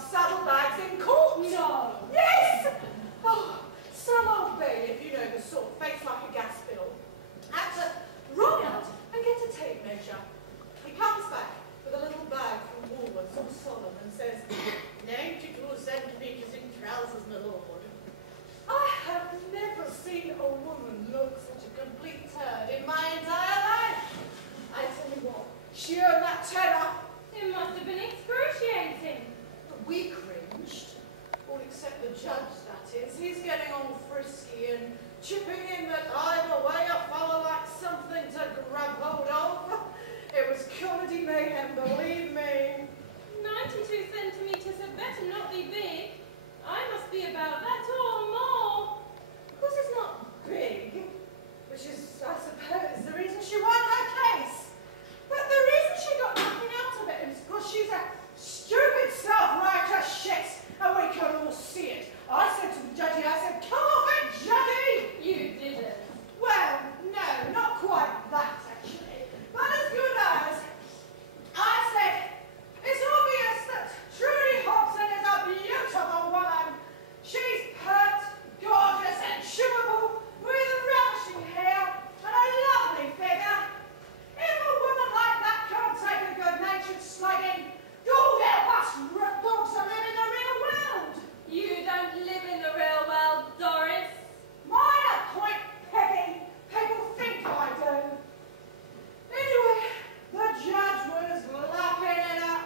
saddlebags in court. No. Yes! Oh, some old bailiff, you know, the sort of face like a gas bill, had to run out and get a tape measure. He comes back with a little bag from Woolworths, all solemn, and says, 92 centimetres in trousers, my lord. I have never seen a woman look such a complete turd in my entire life. I tell you what, she earned that tenner. It must have been excruciating. But we cringed, all except the judge, that is. He's getting all frisky and chipping in that either way a fellow like something to grab hold of. It was comedy mayhem, believe me. 92 centimetres had better not be big. I must be about that or more. Of course it's not big, which is, I suppose, the reason she won her case. But the reason she got nothing out of it is because she's a stupid self-righteous shit, and we can all see it. I said to the judgy, I said, come off it, judgy! You didn't. Well, no, not quite that, actually. But as good as. I said, it's obvious that Trudy Hobson is a beautiful woman. She's pert, gorgeous, and chewable, with ravishing hair and a lovely figure. If a woman like that can't take a good-natured slugging, God help us dogs that live in the real world. You don't live in the real world, Doris. Minor point, Peggy. People think I do. Anyway, the judge was lapping it up.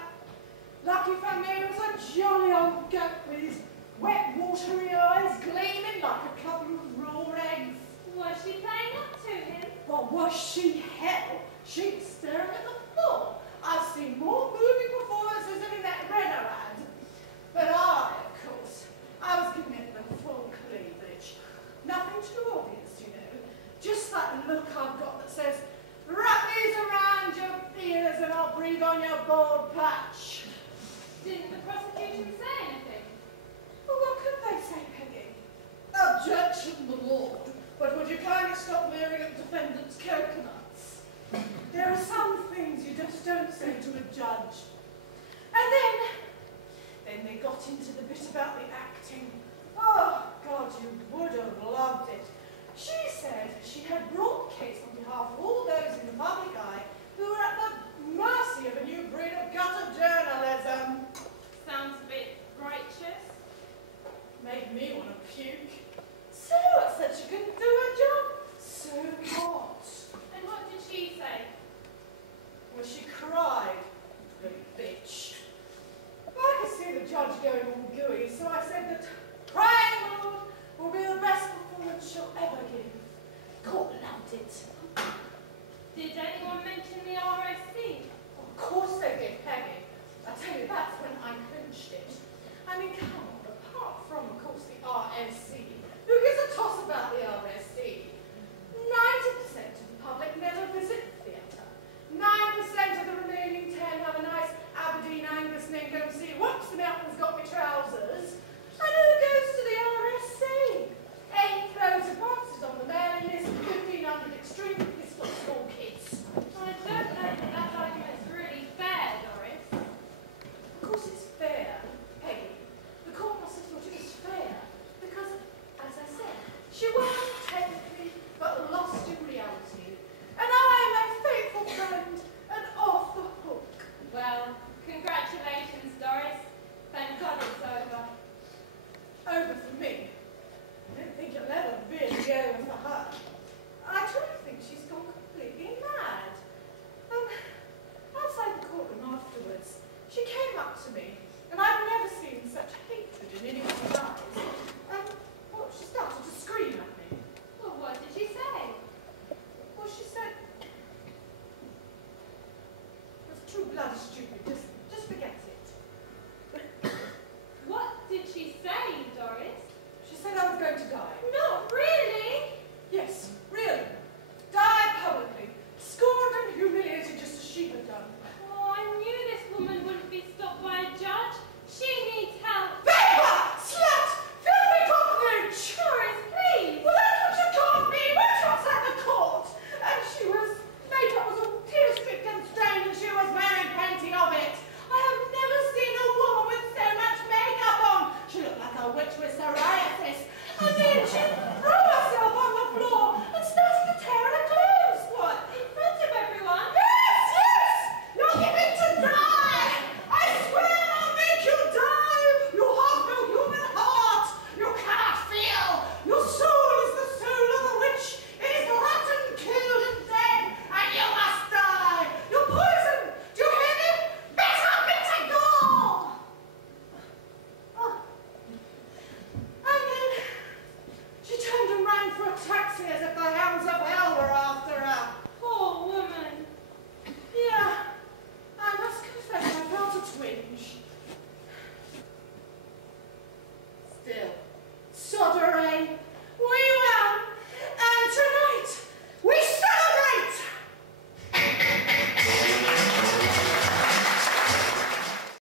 Lucky for me, it was a jolly old goat with his wet, watery eyes gleaming like a couple of raw eggs. Was she playing up to him? But was she hell? She was staring at the floor. I've seen more moving performances than in that Renault ad. But I, of course, I was giving it the full cleavage. Nothing too obvious, you know. Just that look I've got that says, wrap these around your ears and I'll breathe on your bald patch. Didn't the prosecution say anything? Well, what could they say, Peggy? Objection, the Lord. But would you kindly stop leering at the defendant's coconuts? There are some things you just don't say to a judge. And then they got into the bit about the acting. Oh, God, you would have loved it. She said she had brought the case on behalf of all those in the public eye who were at the mercy of a new breed of gutter journalists.